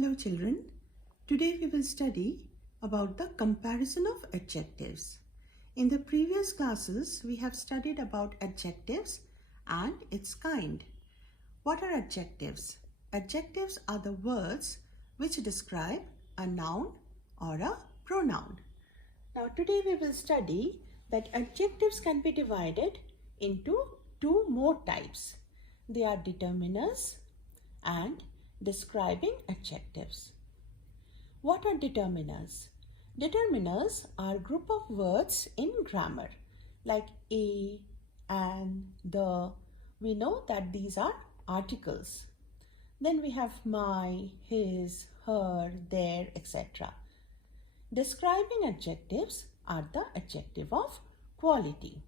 Hello children, today we will study about the comparison of adjectives. In the previous classes we have studied about adjectives and its kind. What are adjectives? Adjectives are the words which describe a noun or a pronoun. Now today we will study that adjectives can be divided into two more types. They are determiners and describing adjectives. What are determiners? Determiners are a group of words in grammar like a, and, the. We know that these are articles. Then we have my, his, her, their, etc. Describing adjectives are the adjective of quality.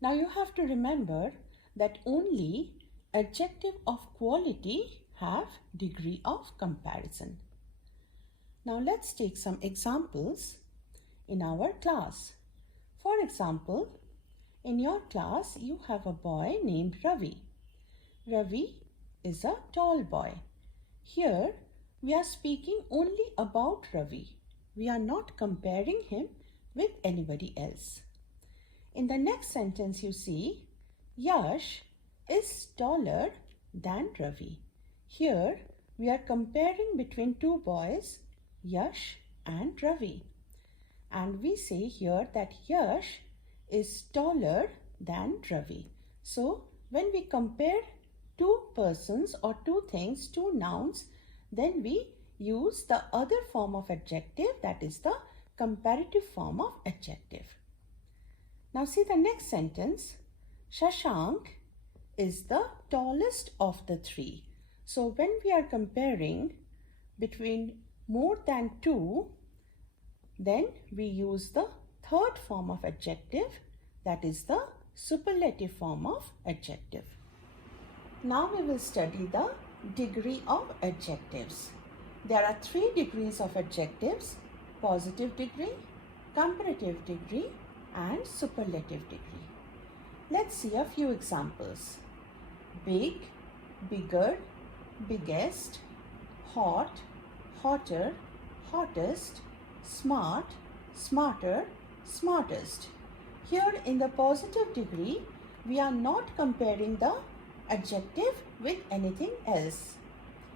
Now you have to remember that only adjective of quality have degree of comparison. Now let's take some examples in our class. For example, in your class you have a boy named Ravi. Ravi is a tall boy. Here we are speaking only about Ravi. We are not comparing him with anybody else. In the next sentence you see, Yash is taller than Ravi. Here we are comparing between two boys, Yash and Ravi. And we say here that Yash is taller than Ravi. So when we compare two persons or two things, two nouns, then we use the other form of adjective, that is the comparative form of adjective. Now see the next sentence. Shashank is the tallest of the three. So when we are comparing between more than two, then we use the third form of adjective, that is the superlative form of adjective. Now we will study the degree of adjectives. There are 3 degrees of adjectives: positive degree, comparative degree and superlative degree. Let's see a few examples. Big, bigger, biggest, hot, hotter, hottest, smart, smarter, smartest. Here in the positive degree, we are not comparing the adjective with anything else.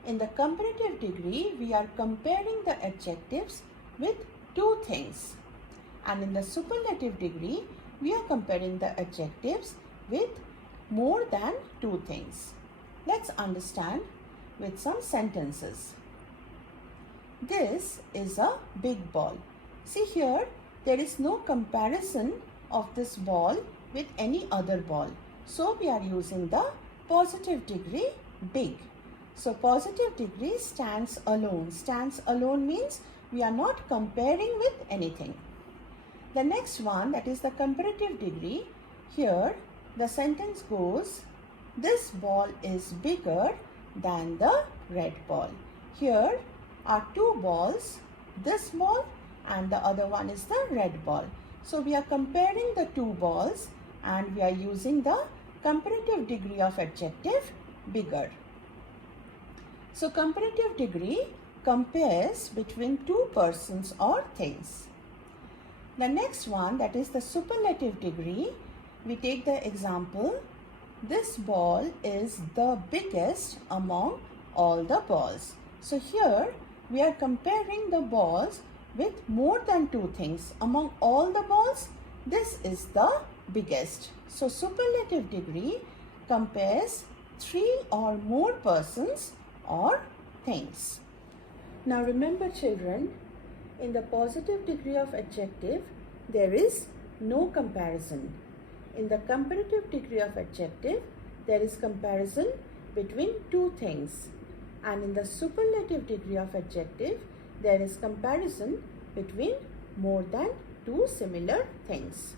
In the comparative degree, we are comparing the adjectives with two things. And in the superlative degree, we are comparing the adjectives with more than two things. Let's understand with some sentences. This is a big ball. See here, there is no comparison of this ball with any other ball. So we are using the positive degree big. So positive degree stands alone. Stands alone means we are not comparing with anything. The next one, that is the comparative degree. Here the sentence goes, this ball is bigger than the red ball. Here are two balls, this ball and the other one is the red ball. So we are comparing the two balls and we are using the comparative degree of adjective bigger. So comparative degree compares between two persons or things. The next one, that is the superlative degree, we take the example, this ball is the biggest among all the balls. So here we are comparing the balls with more than two things. Among all the balls, this is the biggest. So superlative degree compares 3 or more persons or things. Now remember children, in the positive degree of adjective, there is no comparison. In the comparative degree of adjective, there is comparison between two things. And in the superlative degree of adjective, there is comparison between more than two similar things.